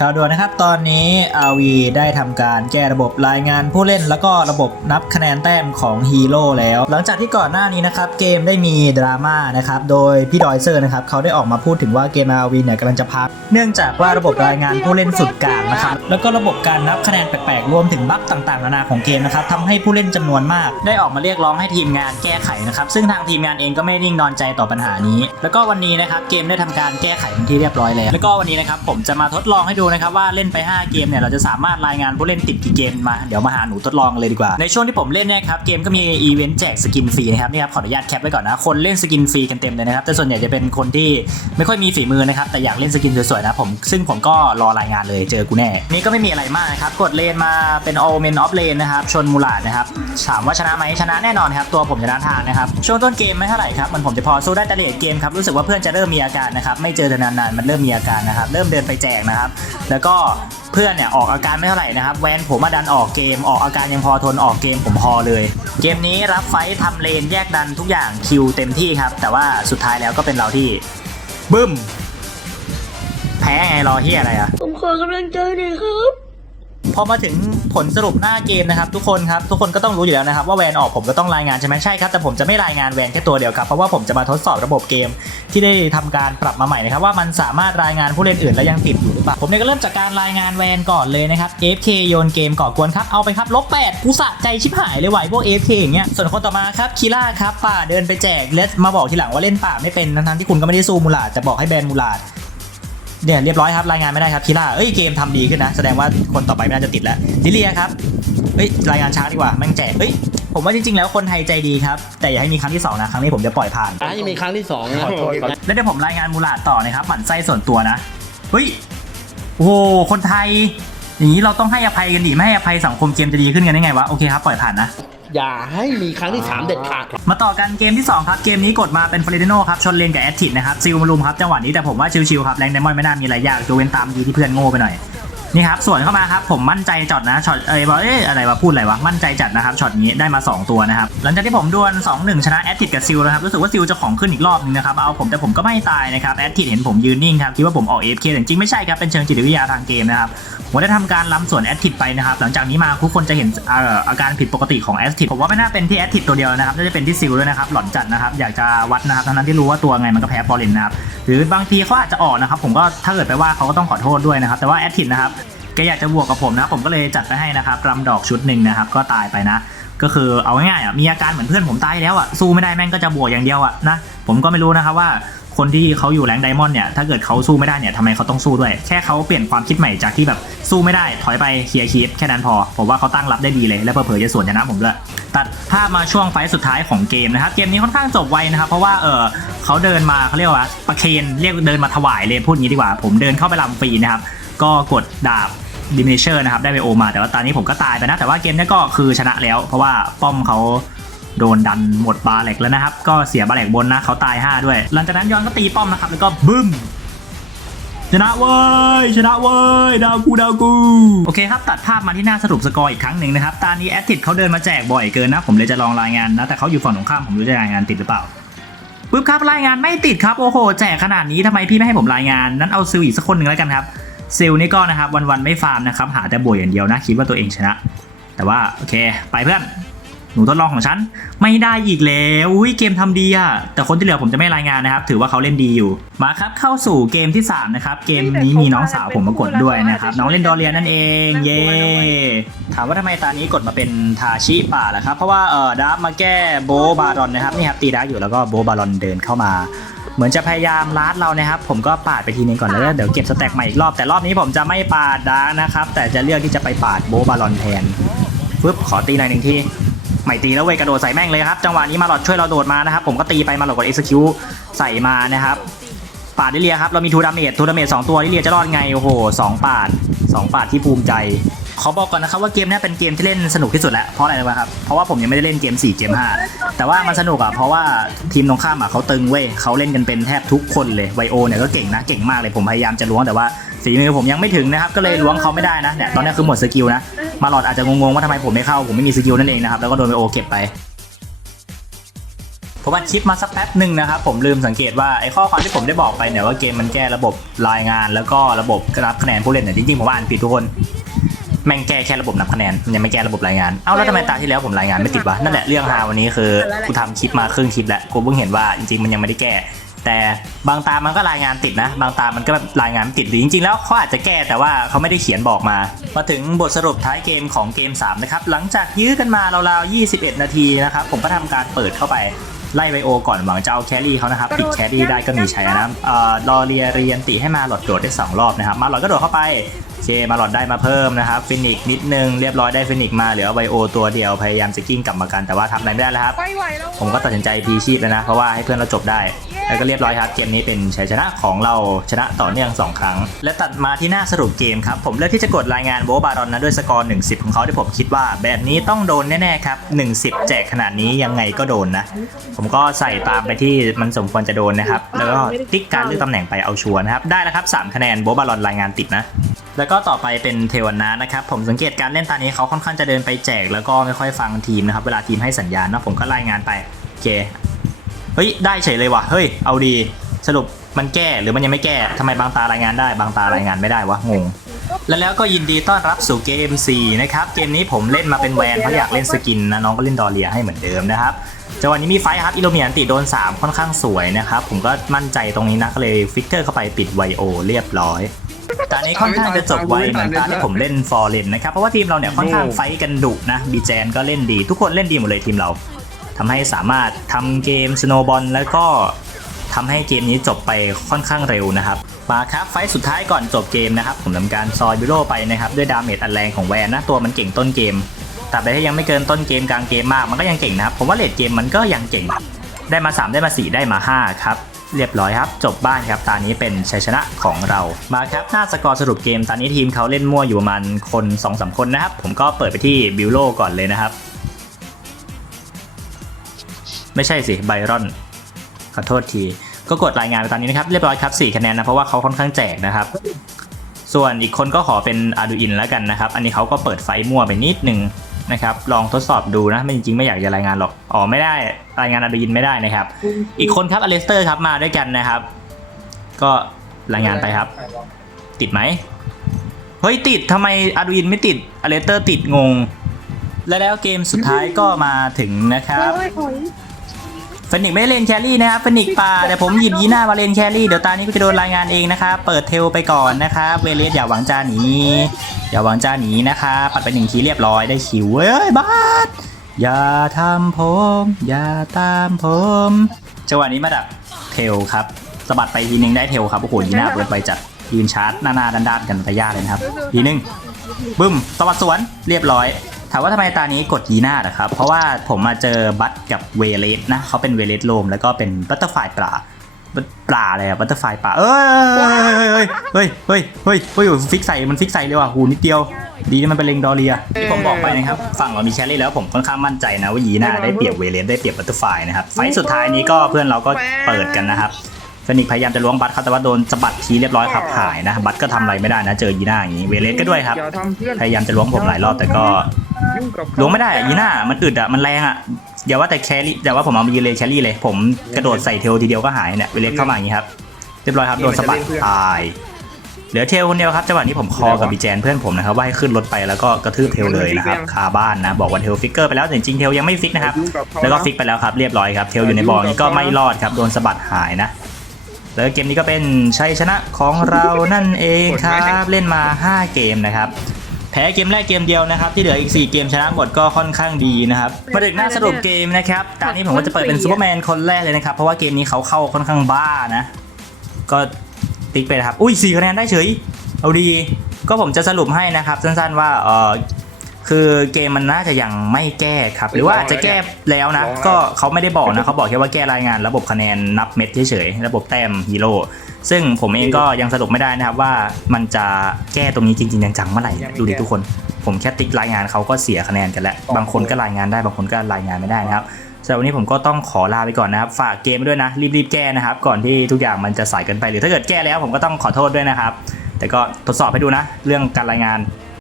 ข่าวด่วนนะครับ ตอนนี้ RV ได้ทำการแก้ระบบรายงานผู้เล่น แล้วก็ระบบนับคะแนนแต้มของฮีโร่แล้ว หลังจากที่ก่อนหน้านี้นะครับ เกมได้มีดราม่านะครับ โดยพี่ดอยเซอร์นะครับ เขาได้ออกมาพูดถึงว่าเกม RV เนี่ยกำลังจะพังเนื่องจากว่าระบบรายงานผู้เล่นสุดกลางนะครับ แล้วก็ระบบการนับคะแนนแปลกๆ รวมถึงบั๊กต่างๆ นานาของเกมนะครับทำให้ผู้เล่นจำนวนมาก ได้ออกมาเรียกร้องให้ทีมงานแก้ไขนะครับ ซึ่งทางทีมงานเองก็ไม่นิ่งนอนใจต่อปัญหานี้ แล้วก็วันนี้นะครับเกมได้ทำการแก้ไขเป็นที่เรียบร้อยแล้ว แล้วก็วันนี้นะครับผมจะมาทดลองให้ดูนะครับว่าเล่นไป 5 เกมเนี่ยเราจะสามารถรายงานผู้เล่นติดกี่เกมมาเดี๋ยวมาหาหนูทดลองเลยดีกว่า ในช่วงที่ผมเล่นเนี่ยครับเกมก็มีอีเวนต์แจกสกินฟรีนะครับนี่ครับขออนุญาตแคปไว้ก่อนนะคนเล่นสกินฟรีกันเต็มเลยนะครับแต่ส่วนใหญ่จะเป็นคนที่ไม่ค่อยมีฝีมือนะครับแต่อยากเล่นสกินสวยๆนะผมซึ่งผมก็รอรายงานเลยเจอกูแน่นี่ก็ไม่มีอะไรมากนะครับกดเลนมาเป็นโอเมนออฟเลนนะครับชนมูลาดนะครับถามว่าชนะไหมชนะแน่นอนครับตัวผมชนะทางนะครับช่วงต้นเกมไม่เท่าไหร่ครับมันผมจะพอสู้ได้แต่เลทเกมครับรู้สึกว่าเพื่อนจะเริ่มมีอาการนะครับไม่เจอเธอนานๆมันเริ่มมีอาการนะครับเริ่มเดินไปแจกนะครับแล้วก็เพื่อนเนี่ยออกอาการไม่เท่าไหร่นะครับ แวนผมมาดันออกเกม ออกอาการยังพอทนออกเกมผมพอเลย เกมนี้รับไฟท์ทำเลนแยกดันทุกอย่างคิวเต็มที่ครับ แต่ว่าสุดท้ายแล้วก็เป็นเราที่บึ้ม แพ้ไงรอเฮียอะไรอะผมขอกำลังใจหน่อยครับ พอมาถึงผลสรุปหน้าเกมนะครับทุกคนครับทุกคนก็ต้องรู้อยู่แล้วนะครับว่าแวนออกผมก็ต้องรายงานใช่ไหมใช่ครับแต่ผมจะไม่รายงานแวนแค่ตัวเดียวครับเพราะว่าผมจะมาทดสอบระบบเกม ที่ได้ทำการปรับมาใหม่นะครับว่ามันสามารถรายงานผู้เล่นอื่นแล้วยังติดอยู่หรือเปล่าผมเนี่ยก็เริ่มจากการรายงานแวนก่อนเลยนะครับ FK โยนเกมก่อกวนครับเอาไปครับลบแปดกูสะใจชิบหายเลยไหวพวก FK อย่างเงี้ยส่วนคนต่อมาครับคีล่าครับป่าเดินไปแจกเลสมาบอกทีหลังว่าเล่นป่าไม่เป็นทั้งๆที่คุณก็ไม่ได้สู้มูลาดจะบอกให้แบนมูลาด เนี่ยเรียบร้อยครับรายงานไม่ได้ครับคีล่าเอ้ยเกมทำดีขึ้นนะ แสดงว่าคนต่อไปไม่น่าจะติดแล้วลิเลียครับเอ้ยรายงานช้าดีกว่าแม่งแจกเอ้ยผมว่าจริงๆแล้วคนไทยใจดีครับ แต่อย่าให้มีครั้งที่สองนะ ครั้งนี้ผมจะปล่อยผ่านอะยังมีครั้งที่สองนะแล้วเดี๋ยวผมรายงานมูลาดต่อนะครับหมั่นไส้ส่วนตัวนะเฮ้ยโอ้โหคนไทย อย่างนี้เราต้องให้อภัยกันดิไม่ให้อภัยสังคมเกมจะดีขึ้นกันได้ไงวะโอเคครับปล่อยผ่านนะ อย่าให้มีครั้งที่สามเด็ดขาดมาต่อกันเกมที่ 2 ครับ เกมนี้กดมาเป็นฟลอเรนติโนครับ ชนเลนกับแอตติดนะครับซิลมารุมครับ จังหวะนี้แต่ผมว่าชิวๆครับ แรงไดมอนด์ไม่น่ามีอะไรยากยกเว้นตามยีที่เพื่อนโง่ไปหน่อย นี่ครับส่วนเข้ามาครับผมมั่นใจจอดนะช็อตเอ้ยบอกเอ้ยอะไรวะพูดอะไรวะมั่นใจจัดนะครับช็อตนี้ได้มา 2 ตัวนะครับหลังจากที่ผมดวล2-1 ชนะแอตติดกับซิลนะครับรู้สึกว่าซิลจะของขึ้นอีกรอบนึงนะครับเอาผมแต่ผมก็ไม่ตายนะครับแอตติดเห็นผมยืนนิ่งครับคิดว่าผมออก AFK แต่จริงไม่ใช่ครับเป็นเชิงจิตวิทยาทางเกมนะครับผมได้ทำการล้ำส่วนแอดทิดไปนะครับหลังจากนี้มาทุกคนจะเห็นเอ่อาการผิดปกติของแอดทิดผมว่าไม่น่าเป็นที่แอดทิดตัวเดียวนะครับน่าจะเป็นที่ซิลด้วยนะครับหลอนจัดนะครับอยากจะวัดนะครับทั้งนั้นที่รู้ว่าตัวไงมันก็แพ้ฟอเรนนะครับหรือบางทีเขาอาจจะออกนะครับผมก็ถ้าเกิดไปว่าเขาก็ต้องขอโทษด้วยนะครับแต่ว่าแอดทิดนะครับ แกอยากจะบวกกับผมนะผมก็เลยจัดไปให้นะครับรำดอกชุดหนึ่งนะครับก็ตายไปนะ ก็คือเอาง่ายๆอะมีอาการเหมือนเพื่อนผมตายแล้วอะสู้ไม่ได้แม่งก็จะบวกอย่างเดียวอะนะผมก็ไม่รู้นะครับว่าคนที่เขาอยู่แรงไดมอนด์เนี่ยถ้าเกิดเขาสู้ไม่ได้เนี่ยทำไมเขาต้องสู้ด้วย แค่เขาเปลี่ยนความคิดใหม่จากที่แบบสู้ไม่ได้ถอยไปเคลียร์คีดแค่นั้นพอ ผมว่าเขาตั้งรับได้ดีเลยและเผลอๆจะสวนชนะผมด้วยตัดภาพมาช่วงไฟสุดท้ายของเกมนะครับเกมนี้ค่อนข้างจบไวนะครับเพราะว่าเออเขาเดินมาเขาเรียกว่าประเคนเรียกเดินมาถวายเลยพูดงี้ดีกว่า ผมเดินเข้าไปลำฟรีนะครับก็กดดาบ ดิมิเชอร์นะครับได้ไปโอมาแต่ว่าตอนนี้ผมก็ตายไปนะ แต่ว่าเกมนี้ก็คือชนะแล้ว เพราะว่าป้อมเขาโดนดันหมดบาแหลกแล้วนะครับ ก็เสียบาแหลกบนนะเขาตาย 5 ด้วย หลังจากนั้นย้อนก็ตีป้อมนะครับ แล้วก็บึ้มชนะเว้ยชนะเว้ยดาวกูดาวกู โอเคครับ ตัดภาพมาที่หน้าสรุปสกอร์อีกครั้งหนึ่งนะครับ ตอนนี้แอตติดเขาเดินมาแจกบ่อยเกินนะ ผมเลยจะลองรายงานนะ แต่เขาอยู่ฝั่งตรงข้ามผมรู้จะรายงานติดหรือเปล่าปึ๊บครับรายงานไม่ติดครับโอ้โหแจกขนาดนี้ทำไมพี่ไม่ให้ผมรายงานนั้นเอาซิลอีกสักคนหนึ่งแล้วกันครับ ซิลนี่ก็นะครับวันๆไม่ฟาร์มนะครับหาแต่บวยอย่างเดียวนะคิดว่าตัวเองชนะ แต่ว่าโอเคไปเพื่อน หนูทดลองของฉัน ไม่ได้อีกแล้วอุ้ยเกมทำดีอะแต่คนที่เหลือผมจะไม่รายงานนะครับ ถือว่าเขาเล่นดีอยู่ มาครับเข้าสู่เกมที่ 3 นะครับ เกมนี้มีน้องสาวผมมากดด้วยนะครับ น้องเล่นดอเรียนนั่นเอง เย้ถามว่าทำไมตานี้กดมาเป็นทาชิป่าล่ะครับ เพราะว่าเออดับมาแก้โบบารอนนะครับนี่ครับตีดักอยู่แล้วก็โบบารอนเดินเข้ามาเหมือนจะพยายามลาดเรานะครับ ผมก็ปาดไปทีนึงก่อนแล้วเดี๋ยวเก็บสแต็กใหม่อีกรอบแต่รอบนี้ผมจะไม่ปาดดักนะครับ แต่จะเลือกที่จะไปปาดโบบารอนแทนปึ๊บขอตีหน่อยหนึ่งที ไม่ตีแล้วเวยกระโดดใส่แม่งเลยครับ จังหวะนี้มาหลอดช่วยเราโดดมานะครับ ผมก็ตีไปมาหลอดกด execute ใส่มานะครับปาดลิเลียครับ เรามีทูดาเมจทูดาเมจสองตัวลิเลียจะรอดไง โอ้โหสองปาดสองปาดที่ภูมิใจ ขอบอกก่อนนะครับว่าเกมนี้เป็นเกมที่เล่นสนุกที่สุดแล้วเพราะอะไรรู้ไหมครับ เพราะว่าผมยังไม่ได้เล่นเกม 4 เกม 5 แต่ว่ามันสนุกอะเพราะว่าทีมตรงข้ามอะเขาตึงเว้ยเขาเล่นกันเป็นแทบทุกคนเลยไวโอเนี่ยก็เก่งนะเก่งมากเลยผมพยายามจะล้วงแต่ว่า ฝีมือผมยังไม่ถึงนะครับ ก็เลยล้วงเขาไม่ได้นะเนี่ยตอนนี้คือหมดสกิลนะ มาหลอดอาจจะงงๆว่าทำไมผมไม่เข้า ผมไม่มีสกิลนั่นเองนะครับ แล้วก็โดนไวโอเก็บไปผมอัดคลิปมาสักแป๊บหนึ่งนะครับ ผมลืมสังเกตว่าไอ้ข้อความที่ผมได้บอกไปเนี่ยว่าเกมมันแก้ระบบรายงาน แล้วก็ระบบนับคะแนนผู้เล่นเนี่ยจริงๆผมอ่านผิดทุกคนแม่งแก้แค่ระบบนับคะแนนมันยังไม่แก้ระบบรายงาน เอ้าแล้วทำไมตาที่แล้วผมรายงานไม่ติดวะนั่นแหละเรื่องฮาวันนี้คือกูทำคลิปมาครึ่งคลิปแล้วกูเพิ่งเห็นว่าจริงๆมันยังไม่ได้แก้ แต่บางตามันก็รายงานติดนะ บางตามันก็แบบรายงานไม่ติดหรือจริงๆ แล้วเขาอาจจะแก้แต่ว่าเขาไม่ได้เขียนบอกมา มาถึงบทสรุปท้ายเกมของเกม 3 นะครับ หลังจากยื้อกันมาราวๆ 21 นาทีนะครับ ผมก็ทำการเปิดเข้าไปไล่ไวโอก่อนหวังจะเอาแครี่เขานะครับปิดแครี่ได้ก็มีชัยนะเอ่อรอเรียเรียนติให้มาหลอดโดดได้ 2 รอบนะครับ มาหลอดก็โดดเข้าไปโอเคมาหลอดได้มาเพิ่มนะครับฟินิกนิดนึงเรียบร้อยได้ฟินิกมาเหลือไวโอตัวเดียวพยายามจะกิ้งกลับมากันแต่ว่าทำอะไรไม่ได้แล้วครับไปไหวแล้วผมก็ตัดสินใจพีชีพเลยนะ เพราะว่าให้เพื่อนเราจบได้ แล้วก็เรียบร้อยครับ เกมนี้เป็นชัยชนะของเราชนะต่อเนื่อง 2 ครั้ง และตัดมาที่หน้าสรุปเกมครับ ผมเลือกที่จะกดรายงานโบบารอนนะด้วยสกอร์ 1-10 ของเขาที่ผมคิดว่า แบบนี้ต้องโดนแน่ๆครับ1-10 แจกขนาดนี้ยังไงก็โดนนะ ผมก็ใส่ตามไปที่มันสมควรจะโดนนะครับ แล้วก็ติ๊กการเลือกตำแหน่งไปเอาชัวร์นะครับ ได้แล้วครับ 3 คะแนนโบบารอนรายงานติดนะแล้วก็ต่อไปเป็นเทวนานะครับ ผมสังเกตการเล่นตานี้เขาค่อนข้างจะเดินไปแจก แล้วก็ไม่ค่อยฟังทีมนะครับ เวลาทีมให้สัญญาณเนะผมก็รายงานไปโอเค เฮ้ยได้เฉยเลยว่ะเฮ้ยเอาดีสรุปมันแก้หรือมันยังไม่แก้ทำไมบางตารายงานได้ บางตารายงานไม่ได้วะงงและแล้วก็ยินดีต้อนรับสู่เกม 4 นะครับ เกมนี้ผมเล่นมาเป็นแวนเพราะอยากเล่นสกินนะน้องก็เล่นดอเรียให้เหมือนเดิมนะครับจังหวะนี้มีไฟท์ครับอิโลเมียนติโดน 3 ค่อนข้างสวยนะครับ ผมก็มั่นใจตรงนี้นะก็เลยฟิกเกอร์เข้าไปปิดไวโอเรียบร้อยตอนนี้ค่อนข้างจะจบไวเหมือนตอนที่ผมเล่นฟอร์เรนนะครับเพราะว่าทีมเราเนี่ยค่อนข้างไฟกันดุนะบีแจนก็เล่นดี ทุกคนเล่นดีหมดเลยทีมเรา ทำให้สามารถทำเกมสโนบอลแล้วก็ทำให้เกมนี้จบไปค่อนข้างเร็วนะครับมาครับไฟสุดท้ายก่อนจบเกมนะครับผมทำการซอยบิโลไปนะครับด้วยดาเมจอันแรงของแวนนะตัวมันเก่งต้นเกมแต่ไปถ้ายังไม่เกินต้นเกมกลางเกมมากมันก็ยังเก่งนะครับผมว่าเลดเกมมันก็ยังเก่ง ได้มา 3 ได้มา 4 ได้มา 5 ครับ เรียบร้อยครับ จบบ้านครับตานี้เป็นชัยชนะของเรามาครับหน้าสกอร์สรุปเกมตอนนี้ทีมเขาเล่นมั่วอยู่ประมาณคน2อสคนนะครับผมก็เปิดไปที่บิวโลก่อนเลยนะครับ ไม่ใช่สิไบรอนขอโทษที ก็กดรายงานไปตอนนี้นะครับ เรียบร้อยครับ4คะแนนนะ เพราะว่าเขาค่อนข้างแจกนะครับ ส่วนอีกคนก็ขอเป็นอาดูอินแล้วกันนะครับ อันนี้เขาก็เปิดไฟมั่วไปนิดนึงนะครับ ลองทดสอบดูนะ ไม่จริงๆ ไม่อยากจะรายงานหรอก อ๋อไม่ได้ รายงานอาดูอินไม่ได้นะครับ อีกคนครับอเลสเตอร์ครับมาด้วยกันนะครับ ก็รายงานไปครับ ติดไหมเฮ้ยติดทำไมอาดูอินไม่ติดอเลสเตอร์ติดงง และแล้วเกมสุดท้ายก็มาถึงนะครับ โอ้ยโอ้ย เฟนิกไม่ได้เล่นแครี่นะครับเฟนิกป่าแต่ผมหยิบยีน่ามาเล่นแครี่เดี๋ยวตานี้ก็จะโดนรายงานเองนะครับเปิดเทลไปก่อนนะครับเวเลสอย่าหวังจ้าหนีอย่าหวังจ้าหนีนะครับปัดไปหนึ่งทีเรียบร้อยได้คิวเว้ยบาสอย่าทำผม อย่าตามผมจังหวะนี้มาดักเทลครับสะบัดไปทีนึงได้เทลครับโอ้โหยีน่าเปิดไปจัดยืนชาร์จหน้าๆด้านๆกันตะยาเลยนะครับทีนึงบึ้มสวัสดสวนเรียบร้อยามว่าทำไมตานี้กดยีน่าเหรอครับ เพราะว่าผมมาเจอบัตกับเวเลสนะเขาเป็นเวเลสโลมแล้วก็เป็นบัตเตอร์ไฟปลาปลาอะไรอะบัตเตอร์ไฟปลาเอ้ยเฮ้ยเฮ้ยเฮ้ยเฮ้ยเฮ้ยฟิกใส่มันฟิกใส่เลยว่ะหูนิดเดียว ดีที่มันเป็นเลงดอเรียที่ผมบอกไปนะครับฝั่งเรามีแครี่แล้วผมค่อนข้างมั่นใจนะว่ายีน่าได้เปรียบเวเลสได้เปรียบบัตเตอร์ไฟนะครับไฟสุดท้ายนี้ก็เพื่อนเราก็เปิดกันนะครับ เฟนิกซ์พยายามจะล้วงบัตครับแต่ว่าโดนสะบัดทีเรียบร้อยครับหายนะบัตก็ทำอะไรไม่ได้นะ เจอยีน่าอย่างนี้เวเลสก็ด้วยครับอย่าทำเพื่อนพยายามจะล้วงผมหลายรอบแต่ก็ยุ่งกับล้วงไม่ได้อะยีน่ามันอึดอะมันแรงอะอย่าว่าแต่แครี่อย่าว่าผมเอามายืนเลยแครี่เลย ผมกระโดดใส่เทลทีเดียวก็หายเนี่ยเวเลสเข้ามาอย่างนี้ครับเรียบร้อยครับโดนสะบัดตายเหลือเทลคนเดียวครับจังหวะนี้ผมคอกับบีแจนเพื่อนผมนะครับว่าให้ขึ้นรถไปแล้วก็กระทืบเทลเลยนะครับคาบ้านนะบอกว่าเทลฟิกเกอร์ไปแล้วแต่จริงๆเทลยังไม่ฟิกนะครับยุ่งบเขาแล้วก็ฟิกไปแล้วครับเรียบร้อยครับเทลอยู่ในบ่อนี้ก็ไม่รอดครับโดนสะบัดหายนะ แล้วเกมนี้ก็เป็นชัยชนะของเรานั่นเองครับเล่นมา 5 เกมนะครับแพ้เกมแรกเกมเดียวนะครับ ที่เหลืออีก 4 เกมชนะหมดก็ค่อนข้างดีนะครับมาถึงหน้าสรุปเกมนะครับตอนนี้ผมก็จะเปิดเป็นซูเปอร์แมนคนแรกเลยนะครับ เพราะว่าเกมนี้เขาเข้าค่อนข้างบ้านะ ก็ติ๊กไปนะครับ อุ้ย4คะแนนได้เฉย เอาดี ก็ผมจะสรุปให้นะครับ สั้นๆว่าเออ คือเกมมันน่าจะยังไม่แก้ครับ หรือว่าอาจจะแก้แล้วนะ ก็เขาไม่ได้บอกนะเขาบอกแค่ว่าแก้รายงานระบบคะแนนนับเม็ดเฉยๆระบบแต้มฮีโร่ซึ่งผมเองก็ยังสรุปไม่ได้นะครับว่ามันจะแก้ตรงนี้จริงๆจังๆเมื่อไหร่ดูดิทุกคน ผมแค่ติ๊กรายงานเขาก็เสียคะแนนกันแล้วบางคนก็รายงานได้บางคนก็รายงานไม่ได้นะครับสำหรับวันนี้ผมก็ต้องขอลาไปก่อนนะครับ ฝากเกมไว้ด้วยนะ รีบๆแก้นะครับ ก่อนที่ทุกอย่างมันจะสายเกินไปหรือถ้าเกิดแก้แล้วผมก็ต้องขอโทษด้วยนะครับ แต่ก็ทดสอบให้ดูนะ เรื่องการรายงาน